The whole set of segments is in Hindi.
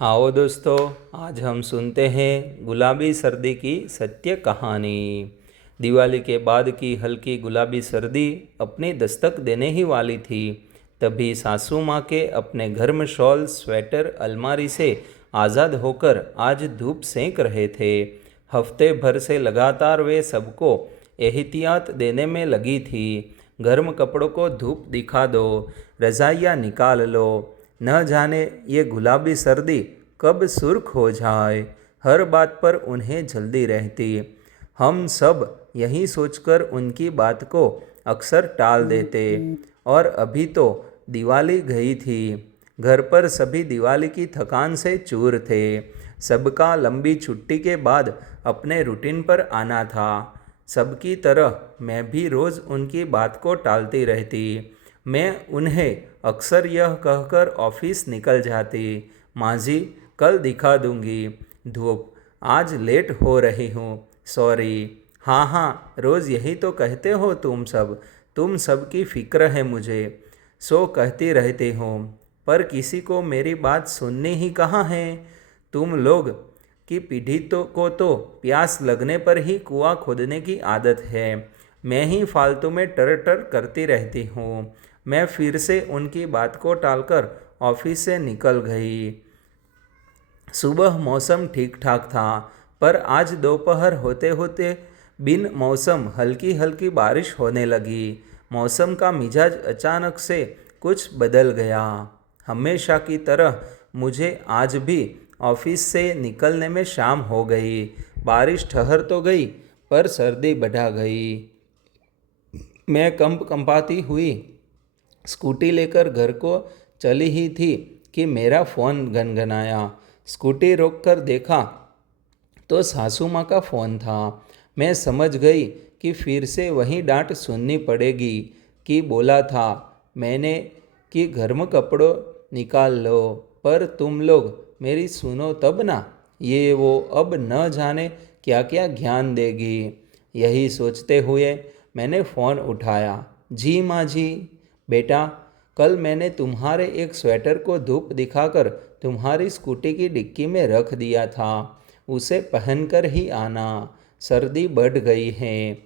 आओ दोस्तों, आज हम सुनते हैं गुलाबी सर्दी की सत्य कहानी। दिवाली के बाद की हल्की गुलाबी सर्दी अपनी दस्तक देने ही वाली थी। तभी सासू माँ के अपने गर्म शॉल स्वेटर अलमारी से आज़ाद होकर आज धूप सेंक रहे थे। हफ्ते भर से लगातार वे सबको एहतियात देने में लगी थी। गर्म कपड़ों को धूप दिखा दो, रज़ाइयाँ निकाल लो, न जाने ये गुलाबी सर्दी कब सुर्ख हो जाए। हर बात पर उन्हें जल्दी रहती। हम सब यही सोचकर उनकी बात को अक्सर टाल देते। और अभी तो दिवाली गई थी। घर पर सभी दिवाली की थकान से चूर थे। सबका लंबी छुट्टी के बाद अपने रूटीन पर आना था। सबकी तरह मैं भी रोज़ उनकी बात को टालती रहती। मैं उन्हें अक्सर यह कहकर ऑफिस निकल जाती, माँ जी कल दिखा दूंगी धूप, आज लेट हो रही हूँ, सॉरी। हाँ हाँ, रोज़ यही तो कहते हो तुम सबकी फ़िक्र है मुझे, सो कहती रहती हूँ। पर किसी को मेरी बात सुननी ही कहाँ है। तुम लोग की पीढ़ी को तो प्यास लगने पर ही कुआं खोदने की आदत है। मैं ही फालतू में टर टर करती रहती हूँ। मैं फिर से उनकी बात को टालकर ऑफिस से निकल गई। सुबह मौसम ठीक ठाक था, पर आज दोपहर होते होते बिन मौसम हल्की हल्की बारिश होने लगी। मौसम का मिजाज अचानक से कुछ बदल गया। हमेशा की तरह मुझे आज भी ऑफिस से निकलने में शाम हो गई। बारिश ठहर तो गई, पर सर्दी बढ़ा गई। मैं कंपाती हुई स्कूटी लेकर घर को चली ही थी कि मेरा फ़ोन गनगनाया। स्कूटी रोककर देखा तो सासू माँ का फ़ोन था। मैं समझ गई कि फिर से वही डांट सुननी पड़ेगी कि बोला था मैंने कि गर्म कपड़ों निकाल लो, पर तुम लोग मेरी सुनो तब ना। ये वो अब न जाने क्या क्या ज्ञान देगी। यही सोचते हुए मैंने फ़ोन उठाया। जी माँ जी। बेटा, कल मैंने तुम्हारे एक स्वेटर को धूप दिखाकर तुम्हारी स्कूटी की डिक्की में रख दिया था। उसे पहनकर ही आना, सर्दी बढ़ गई है।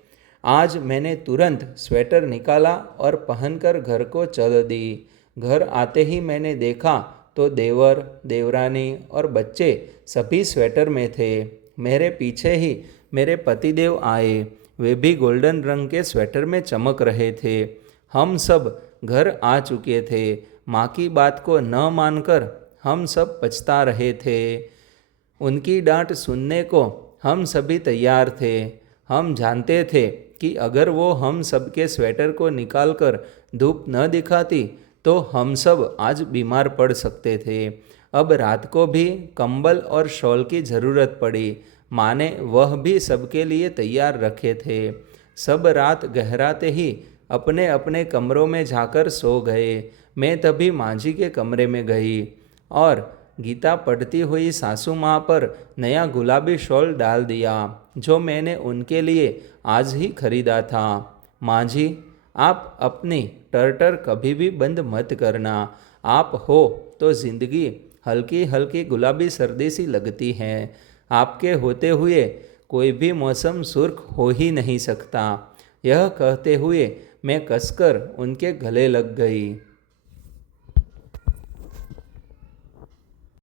आज मैंने तुरंत स्वेटर निकाला और पहनकर घर को चल दी। घर आते ही मैंने देखा तो देवर, देवरानी और बच्चे सभी स्वेटर में थे। मेरे पीछे ही मेरे पतिदेव आए। वे भी गोल्डन रंग के स्वेटर में चमक रहे थे। हम सब घर आ चुके थे। माँ की बात को न मानकर हम सब पछता रहे थे। उनकी डांट सुनने को हम सभी तैयार थे। हम जानते थे कि अगर वो हम सब के स्वेटर को निकालकर धूप न दिखाती तो हम सब आज बीमार पड़ सकते थे। अब रात को भी कंबल और शॉल की ज़रूरत पड़ी। माँ ने वह भी सबके लिए तैयार रखे थे। सब रात गहराते ही अपने अपने कमरों में जाकर सो गए। मैं तभी माँ जी के कमरे में गई और गीता पढ़ती हुई सासू माँ पर नया गुलाबी शॉल डाल दिया, जो मैंने उनके लिए आज ही खरीदा था। माँ जी, आप अपनी टर्टर कभी भी बंद मत करना। आप हो तो ज़िंदगी हल्की हल्की गुलाबी सर्दी सी लगती है। आपके होते हुए कोई भी मौसम सुर्ख हो ही नहीं सकता। यह कहते हुए मैं कसकर उनके गले लग गई।